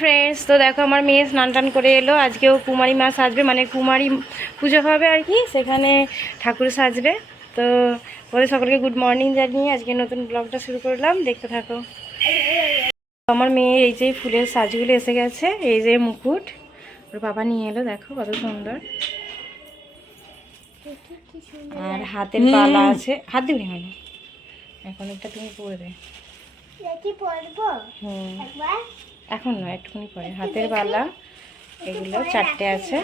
Friends তো দেখো আমার মেয়ে স্নান টান করে এলো। আজকেও কুমারী মা সাজবে মানে কুমারী পুজো হবে আর কি সেখানে ঠাকুর সাজবে। তো ওদের সকলকে গুড মর্নিং জানিয়ে আজকে নতুন ব্লগটা শুরু করলাম। দেখতে থাকো। আমার মেয়ের এই যে ফুলের সাজগুলো এসে গেছে এই যে মুকুট। ওর বাবা নিয়ে এলো দেখো কত সুন্দর। আর হাতের পালা আছে। হাত দিবি না এখন একটা তুমি পরবে। হুম। এখন নয় একটুখানি পরে। হাতের বালা, এগুলো চারটে আছে।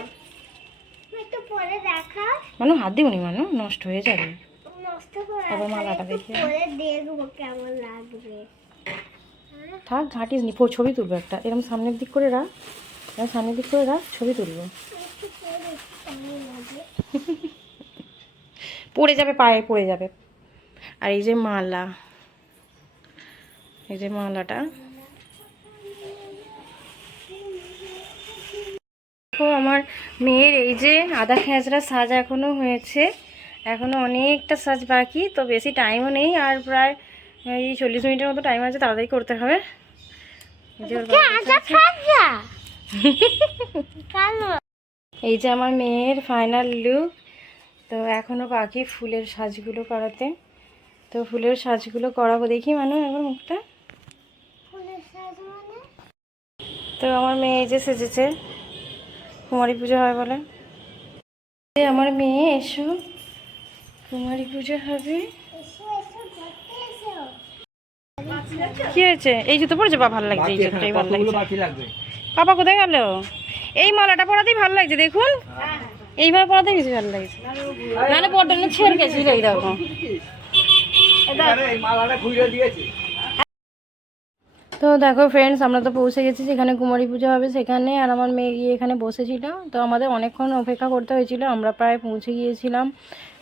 মানু, হাত দিবনি মানু? নষ্ট হয়ে যাবে। আবার মালাটা দেখি থাক, ঘাটিস নি। ছবি তুলবো একটা। এরকম সামনের দিক করে রাখ। এরকম সামনের দিক করে রাখ, ছবি তুলবো। পড়ে যাবে, পায়ে পড়ে যাবে। আর এই যে মালা, এই যে মালাটা। দেখো আমার মেয়ের এই যে আদা খেঁচড়া সাজ এখনও হয়েছে। এখনও অনেকটা সাজ বাকি তো বেশি টাইমও নেই আর প্রায় এই চল্লিশ মিনিটের মতো টাইম আছে তাড়াতাড়ি করতে হবে। এই যে আমার মেয়ের ফাইনাল লুক তো এখনও বাকি ফুলের সাজগুলো করাতে। তো ফুলের সাজগুলো করাবো দেখি মানু একবার মুখটা। তো আমার মেয়ে এই যে সেজেছে। কুমারী পুজো হয় বলে। আমার মেয়ে এসো। কুমারী পুজো হবে। কি হয়েছে? এই জুতো পরেছে? বা ভালো লাগছে। এই জুতোটাই ভালো লাগছে। পাপা কোথায় গেল? এই মালাটা পরাতেই ভালো লাগছে দেখুন। এইভাবে পরাতেই বেশি ভালো লাগছে। নাহলে পটনে ছেড়ে গেছিল এই দেখো। এই মালাটা ঘুরে দিয়েছে। তো দেখো ফ্রেন্ডস আমরা তো পৌঁছে গেছি যেখানে কুমারী পুজো হবে সেখানে, আর আমার মেয়ে গিয়ে এখানে বসেছিল। তো আমাদের অনেকক্ষণ অপেক্ষা করতে হয়েছিল, আমরা প্রায় পৌঁছে গিয়েছিলাম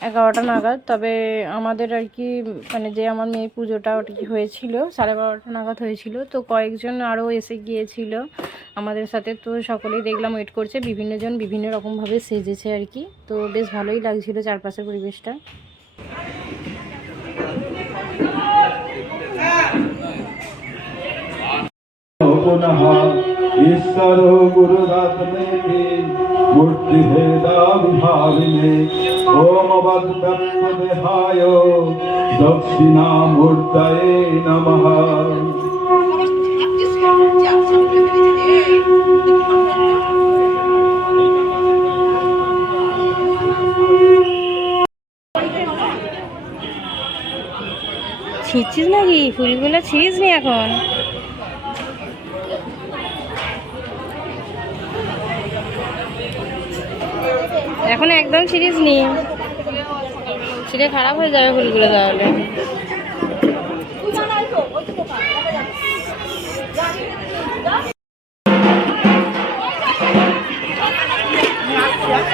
এগারোটা নাগাদ। তবে আমাদের আর কি মানে যে আমার মেয়ের পুজোটা ওটা কি হয়েছিল, সাড়ে বারোটা নাগাদ হয়েছিল, তো কয়েকজন আরও এসে গিয়েছিল আমাদের সাথে। তো সকলেই দেখলাম ওয়েট করছে, বিভিন্ন জন বিভিন্ন রকমভাবে সেজেছে আর কি। তো বেশ ভালোই লাগছিল চারপাশের পরিবেশটা। पुनः ईश्वरो गुरुरात्मेति मूर्तिभेदाविभाविने ओमवद्व्यक्तदेहाय दक्षिणामूर्तये नमः ছিঁড়ছিস নাকি ফুলগুলো ছিঁড়িস নি এখন একদম সিরিজ নি ছিঁড়ে খারাপ হয়ে যাবে ফুলগুলো তাহলে।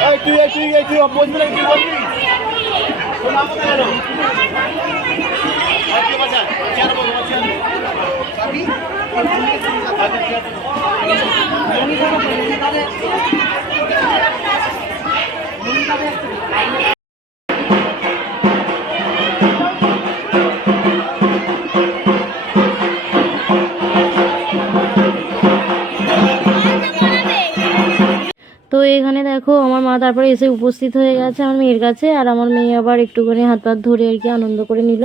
এই তো এখানে দেখো আমার মা তারপরে এসে উপস্থিত হয়ে গেছে আমার মেয়ের কাছে, আর আমার মেয়ে আবার একটুখানি হাত পাত ধরে আর কি আনন্দ করে নিল।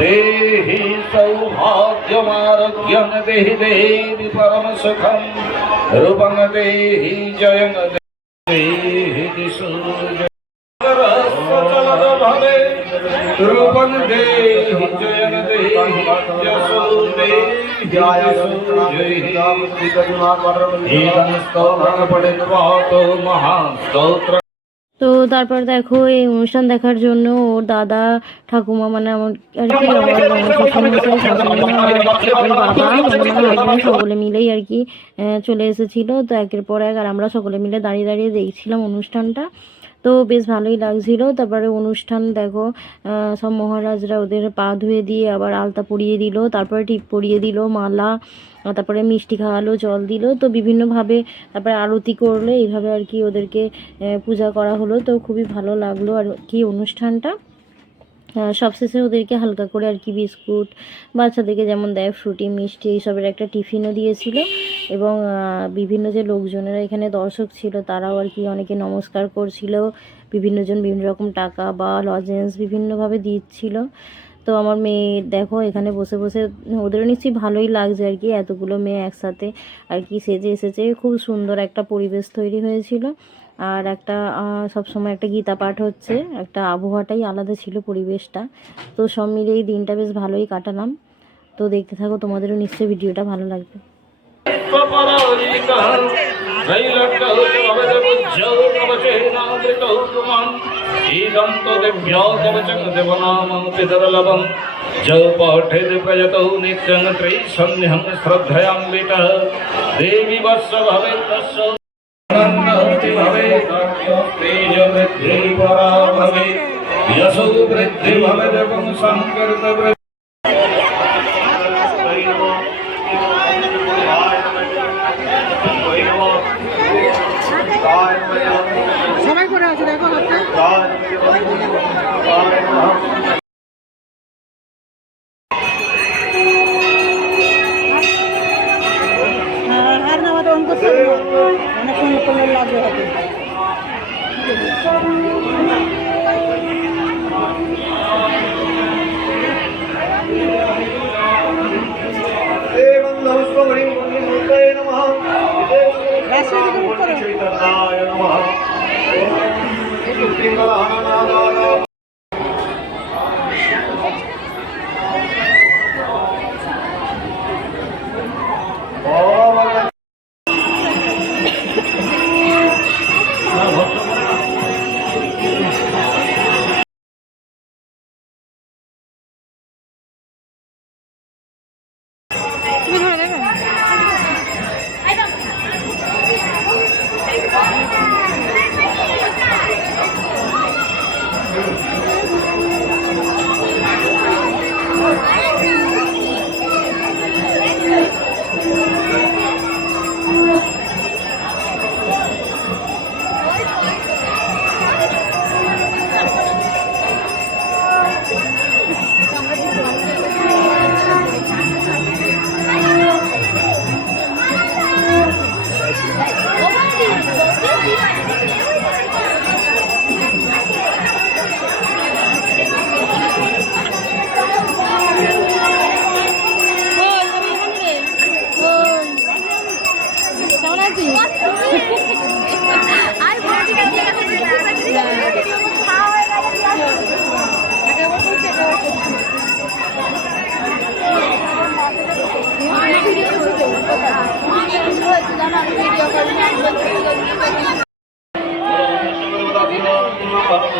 देहि सौभाग्यमारोग्यं देहि देहि परमसुखं रूपं देहि जयं তো তারপর দেখো এই অনুষ্ঠান দেখার জন্য ওর দাদা, ঠাকুমা মানে আর কি ওর বাবা আমার সকলে মিলেই আর কি চলে এসেছিল। তো একের পর এক আর আমরা সকলে মিলে দাঁড়িয়ে দাঁড়িয়ে দেখছিলাম অনুষ্ঠানটা। তো বেশ ভালোই লাগছিল। তারপরে অনুষ্ঠান দেখো সব মহারাজরা ওদের পা ধুয়ে দিয়ে আবার আলতা পরিয়ে দিল, তারপরে টিপ পরিয়ে দিল মালা তারপরে মিষ্টি খাওয়ালো, জল দিল। তো বিভিন্নভাবে তারপরে আরতি করল এইভাবে আর কি ওদেরকে পূজা করা হলো। তো খুবই ভালো লাগল। আর কি অনুষ্ঠানটা? সবশেষে ওদেরকে হালকা করে আর কি বিস্কুট, বাচ্চাদেরকে যেমন দেয় ফ্রুটি, মিষ্টি, এইসবের একটা টিফিনও দিয়েছিল। এবং বিভিন্ন যে লোকজনেরা এখানে দর্শক ছিল, তারাও আর কি অনেকে নমস্কার করছিল। বিভিন্নজন বিভিন্ন রকম টাকা বা লজেন্স বিভিন্নভাবে দিচ্ছিল। তো আমার মেয়ে, দেখো, এখানে বসে বসে ওদেরও নিশ্চয়ই ভালোই লাগছে আর কি, এতগুলো মেয়ে একসাথে আর কি সেজে এসেছে। খুব সুন্দর একটা পরিবেশ তৈরি হয়েছিল। আর একটা আহ, সবসময় একটা গীতা পাঠ হচ্ছে একটা আবহাওয়াটাই আলাদা ছিল পরিবেশটা তো সব মিলে এই দিনটা বেশ ভালোই কাটালাম তো দেখতে থাকো তোমাদেরও নিশ্চয়ই ভিডিওটা ভালো লাগবে जौ पाठेद प्रयतौ नित्यं त्रैसन्ध्यं श्रद्धयान्वित देवी वत्स भवेत् तस्य প্রগতি ভবে তেজ বৃদ্ধি পরা ভবে যশো বৃদ্ধি ভবে এবং সংকীর্ণ ಚೈತನ್ಯ ओम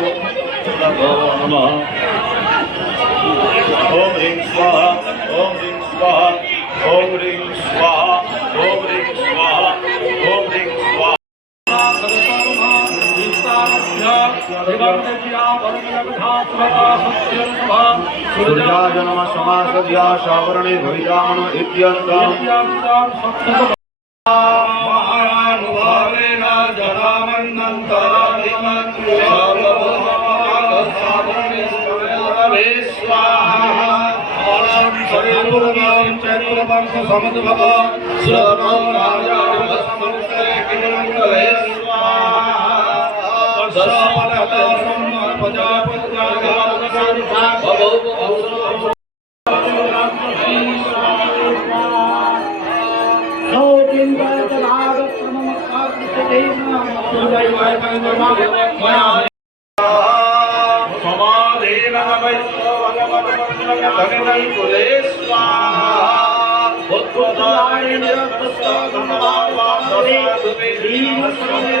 ह्रीं स्वाहा ओम ह्रीं स्वाहा ओम ह्रीं स्वाहा ओम ह्रीं स्वाहा ओम ह्रीं स्वाहा सूर्याय नमः समासद्या सावरणे भवितामनो इत्यन्तम् समद्भव सुरभं राजाधिपसमन्तरे किमन्तरे स्वाहा दशपदतो सम्मः प्रजापत्यागावसन्धा भवौ Maya Thank you.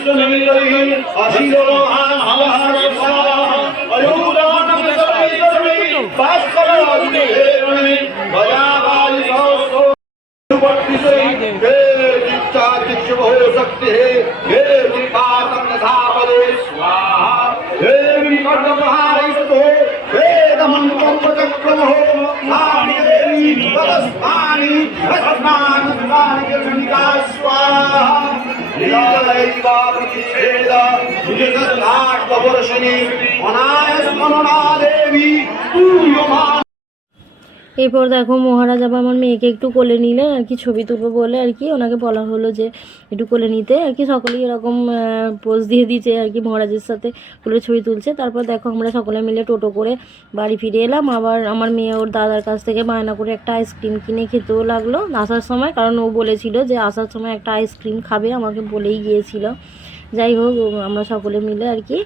विष्णु नमी करी असीरो हम हम अयोरा नम सर्वे सर्वे पास करो अग्नि हेरणे भया बाल सौ पट्टी से हे दीक्षा दीक्ष हो सकते है हे दीपातम नधा बले स्वाहा हे विकट प्रहार इस्तो हे दमन पंपचक्रम हो धानी देवी तदस्मानी भस्मान स्वाहा लीलालयिका प्रतिषेध निजसलाट कवर्षणी अनायस मनोना देवी पूर्यमान এরপর দেখো মহারাজ আবার আমার মেয়েকে একটু কোলে নিলেন আর কি ছবি তুলবো বলে, আর কি ওনাকে বলা হলো যে একটু কোলে নিতে, আর কি সকলেই এরকম পোজ দিয়ে দিচ্ছে আর কি মহারাজের সাথে কোলে ছবি তুলছে। তারপর দেখো আমরা সকলে মিলে টোটো করে বাড়ি ফিরে এলাম। আবার আমার মেয়ে ওর দাদার কাছ থেকে বায়না করে একটা আইসক্রিম কিনে খেতেও লাগল। আসার সময়, কারণ ও বলেছিল যে আসার সময় একটা আইসক্রিম খাবে, আমাকে বলেই গিয়েছিল। যাই হোক আমরা সকলে মিলে আর কি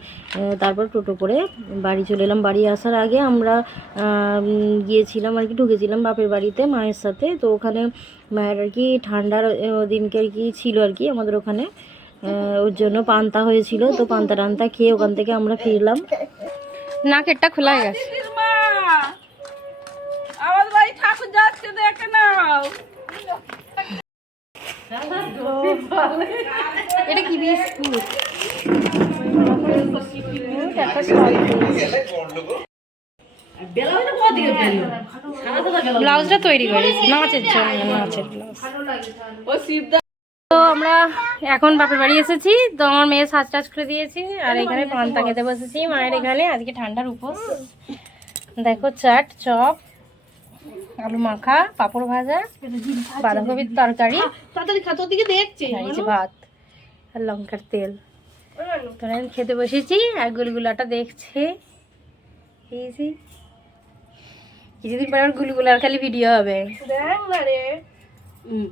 তারপর টোটো করে বাড়ি চলে এলাম। বাড়ি আসার আগে আমরা গিয়েছিলাম আর কি ঢুকেছিলাম বাপের বাড়িতে মায়ের সাথে। তো ওখানে মায়ের আর কি ঠান্ডার দিনকে আর কি ছিল আর কি আমাদের ওখানে। ওর জন্য পান্তা হয়েছিল। তো পান্তা টান্তা খেয়ে ওখান থেকে আমরা ফিরলাম। নাকেরটা খোলা গেছে। আমার বাড়ি ঠাকুর যাচ্ছে দেখে নাও। এটা কি বিস্কুট? ব্লাউজটা তৈরি করিস নাচের জন্য, নাচের ব্লাউজ। তো আমরা এখন বাপের বাড়ি এসেছি, তো আমার মেয়ে সাজ টাজ করে দিয়েছি, আর এখানে পান্তা খেতে বসেছি, মায়ের এখানে, আজকে ঠান্ডার উপোস। দেখো চাট, চপ আলু মাখা পাঁপড় ভাজা বাঁধাকপির তরকারি। তাড়াতাড়ি খাতো দিকে দেখছে। আর এই যে ভাত আর লঙ্কার তেল। আমি খেতে বসেছি আর গুলগুলাটা দেখছে। এই যে। কিছুদিন পরে আমার গুলগুলার খালি ভিডিও হবে। হুম